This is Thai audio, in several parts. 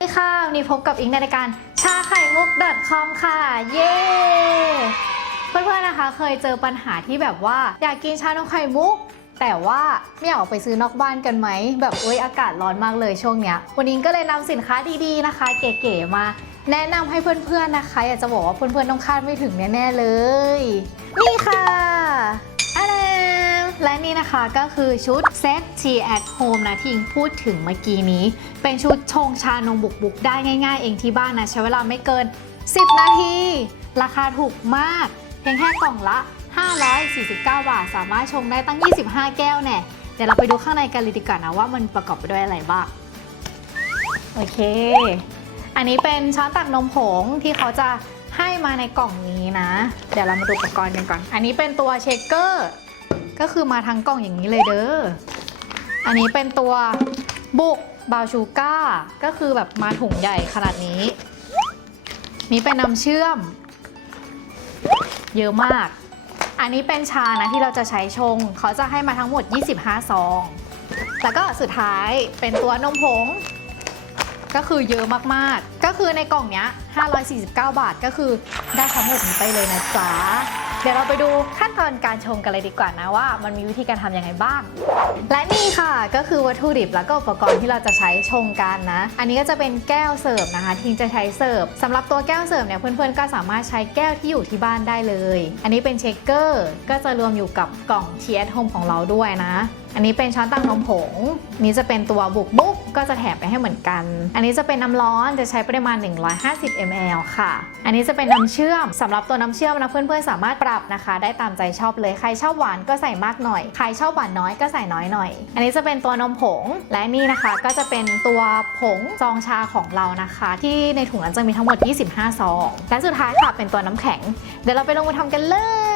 สวัสดีค่ะวันนี้พบกับอิงในรายการชาไข่มุก .com ค่ะ เย้เพื่อนๆนะคะ เคยเจอปัญหาที่แบบว่า อยากกินชานมไข่มุก แต่ว่าไม่อยากออกไปซื้อนอกบ้านกันไหม แบบโอ๊ยอากาศร้อนมากเลยช่วงเนี้ย วันนี้ก็เลยนำสินค้าดีๆนะคะ เก๋ๆมาแนะนำให้เพื่อนๆนะคะ อยากจะบอกว่าเพื่อนๆต้องคาดไม่ถึงแน่ๆเลย นี่ค่ะ และนี่นะคะก็คือชุด Set Tea at Home นะที่อิงพูดถึงเมื่อกี้นี้ เป็นชุดชงชานมบุกๆได้ง่ายๆ เองที่บ้านนะ ใช้เวลาไม่เกิน 10 นาที ราคาถูกมาก เพียงแค่กล่องละ 549 บาท สามารถชงได้ตั้ง 25 แก้วแน่เดี๋ยวเราไปดูข้างในกันเลยดีกว่านะว่ามันประกอบไปด้วยอะไรบ้างโอเค อันนี้เป็นช้อนตักนมผงที่เขาจะให้มาในกล่องนี้นะ เดี๋ยวเรามาดูอุปกรณ์กันก่อน อันนี้เป็นตัวเชคเกอร์ ก็คือมาทั้งกล่องอย่างนี้เลยเด้อ อันนี้เป็นตัวบุกบาวชูก้า ก็คือแบบมาถุงใหญ่ขนาดนี้ นี่เป็นน้ำเชื่อม เยอะมาก อันนี้เป็นชานะที่เราจะใช้ชง เขาจะให้มาทั้งหมด 25 ซอง แล้วก็สุดท้ายเป็นตัวนมผงก็คือเยอะมาก ๆ ก็คือในกล่องเนี้ย549 บาทก็คือได้ทั้งหมดนี้ไปเลยนะจ๊ะ เดี๋ยวเราไปดูขั้นตอนการชงกันเลยดีกว่านะว่า มันมีวิธีการทำยังไงบ้าง และนี่ค่ะก็คือวัตถุดิบแล้วก็อุปกรณ์ที่เราจะใช้ชงกันนะ อันนี้ก็จะเป็นแก้วเสิร์ฟนะคะที่จะใช้เสิร์ฟสำหรับตัวแก้วเสิร์ฟเนี่ยเพื่อนๆก็สามารถใช้แก้วที่อยู่ที่บ้านได้เลย อันนี้เป็นเชคเกอร์ก็จะรวมอยู่กับกล่องเทีย h โฮมของเราด้วยนะ อันนี้เป็นช้อนตักนมผง นี่จะเป็นตัวบุกบุก ก็จะแถมไปให้เหมือนกัน อันนี้จะเป็นน้ำร้อนจะใช้ปริมาณ 150 ml ค่ะ อันนี้จะเป็นน้ำเชื่อมสำหรับตัวน้ำเชื่อมนะเพื่อนๆสามารถปรับนะคะ ได้ตามใจชอบเลยใครชอบหวานก็ใส่มากหน่อย ใครชอบหวานน้อยก็ใส่น้อยหน่อย อันนี้จะเป็นตัวนมผงและนี่นะคะก็จะเป็นตัวผงซองชาของเรานะคะ ที่ในถุงนั้นจะมีทั้งหมด 25 ซองและสุดท้ายค่ะเป็นตัวน้ำแข็ง เดี๋ยวเราไปลงมือทำกันเลย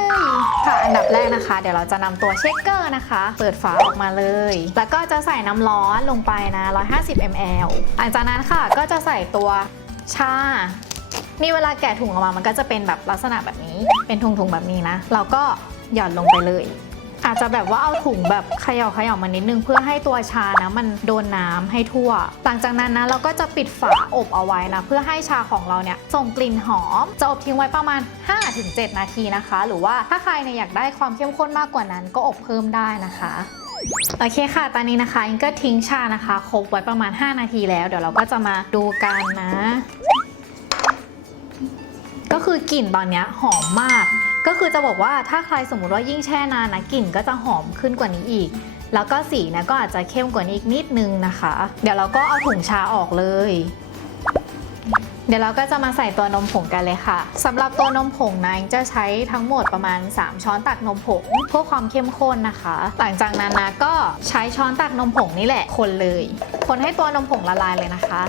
ค่ะอันดับแรกนะคะ เดี๋ยวเราจะนำตัวเชคเกอร์นะคะ เปิดฝาออกมาเลย แล้วก็จะใส่น้ำร้อนลงไปนะ 150 ml หลังจากนั้นค่ะก็จะใส่ตัวชานี่เวลาแกะถุงออกมามันก็จะเป็นแบบลักษณะแบบนี้ เป็นถุงๆแบบนี้นะ เราก็หย่อนลงไปเลย อาจจะแบบว่าเอาถุงแบบเขย่าเขย่ามานิดนึง เพื่อให้ตัวชานะมันโดนน้ำให้ทั่ว หลังจากนั้นนะเราก็จะปิดฝาอบเอาไว้นะ เพื่อให้ชาของเราเนี่ยส่งกลิ่นหอม จะอบทิ้งไว้ประมาณ 5-7 นาทีนะคะ หรือว่าถ้าใครเนี่ยอยากได้ความเข้มข้นมากกว่านั้นก็อบเพิ่มได้นะคะโอเคค่ะ ตอนนี้นะคะอิงก็ทิ้งชานะคะครบไว้ประมาณ 5 นาทีแล้ว เดี๋ยวเราก็จะมาดูกันนะ ก็คือกลิ่นตอนนี้หอมมาก ก็คือจะบอกว่าถ้าใครสมมุติว่ายิ่งแช่นานนะกลิ่นก็จะหอมขึ้นกว่านี้อีก แล้วก็สีนะก็อาจจะเข้มกว่านี้อีกนิดนึงนะคะ เดี๋ยวเราก็เอาถุงชาออกเลย เดี๋ยวเราก็จะมาใส่ตัวนมผงกันเลยค่ะสำหรับตัวนมผงนะจะใช้ทั้งหมดประมาณ 3 ช้อนตักนมผงเพื่อความเข้มข้นนะคะ หลังจากนั้นนะก็ใช้ช้อนตักนมผงนี่แหละคนเลย คนให้ตัวนมผงละลายเลยนะคะ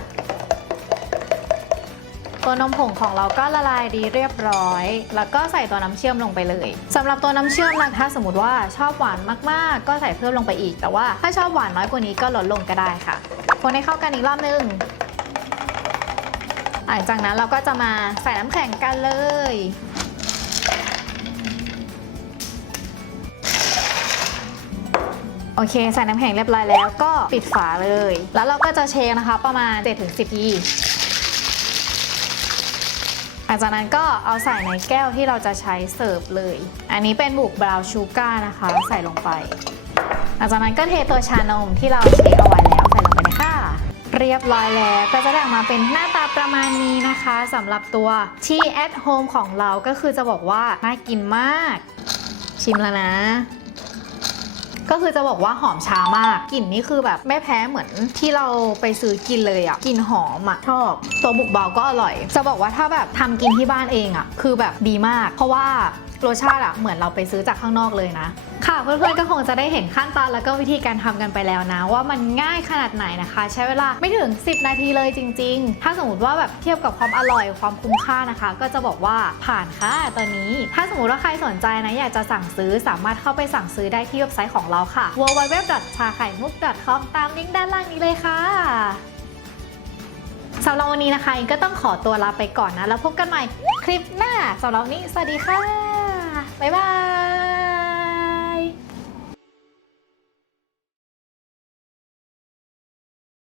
ตัวนมผงของเราก็ละลายดีเรียบร้อย แล้วก็ใส่ตัวน้ำเชื่อมลงไปเลยสำหรับตัวน้ำเชื่อมนะถ้าสมมติว่าชอบหวานมาก ๆ ก็ใส่เพิ่มลงไปอีก แต่ว่าถ้าชอบหวานน้อยกว่านี้ก็ลดลงก็ได้ค่ะคนให้เข้ากันอีกรอบนึงหลังจากนั้นเราก็จะมาใส่น้ำแข็งกันเลยโอเค ใส่น้ำแข็งเรียบร้อยแล้วก็ปิดฝาเลย แล้วเราก็จะเชคนะคะประมาณ 7-10ที หลังจากนั้นก็เอาใส่ในแก้วที่เราจะใช้เสิร์ฟเลย อันนี้เป็นบุกบราวน์ชูการ์นะคะ ใส่ลงไป หลังจากนั้นก็เทตัวชานมที่เราเช็คเอาไว้แล้วใส่ลงไปเลยค่ะ เรียบร้อยแล้วก็จะได้ออกมาเป็นหน้าตาประมาณนี้นะคะสำหรับตัว Tea at Home ของเราก็คือจะบอกว่าน่ากินมาก ชิมแล้วนะ ก็คือจะบอกว่าหอมชามากกลิ่นนี่คือแบบไม่แพ้เหมือนที่เราไปซื้อกินเลยอะกลิ่นหอมอะชอบตัวบุกเบาก็อร่อย จะบอกว่าถ้าแบบทำกินที่บ้านเองอะคือแบบดีมาก เพราะว่า รสชาติอะเหมือนเราไปซื้อจากข้างนอกเลยนะ ค่ะเพื่อนๆก็คงจะได้เห็นขั้นตอนแล้วก็วิธีการทำกันไปแล้วนะ ว่ามันง่ายขนาดไหนนะคะ ใช้เวลาไม่ถึง 10 นาทีเลยจริง ๆ ถ้าสมมติว่าแบบเทียบกับความอร่อยความคุ้มค่านะคะ ก็จะบอกว่าผ่านค่ะตอนนี้ ถ้าสมมติว่าใครสนใจนะอยากจะสั่งซื้อสามารถเข้าไปสั่งซื้อได้ที่เว็บไซต์ของเราค่ะ www. ชาไข่มุก .com ตามลิงก์ด้านล่างนี้เลยค่ะสำหรับวันนี้นะคะอิงก็ต้องขอตัวลาไปก่อนนะ แล้วพบกันใหม่คลิปหน้าสำหรับนี้ สวัสดีค่ะ 拜拜。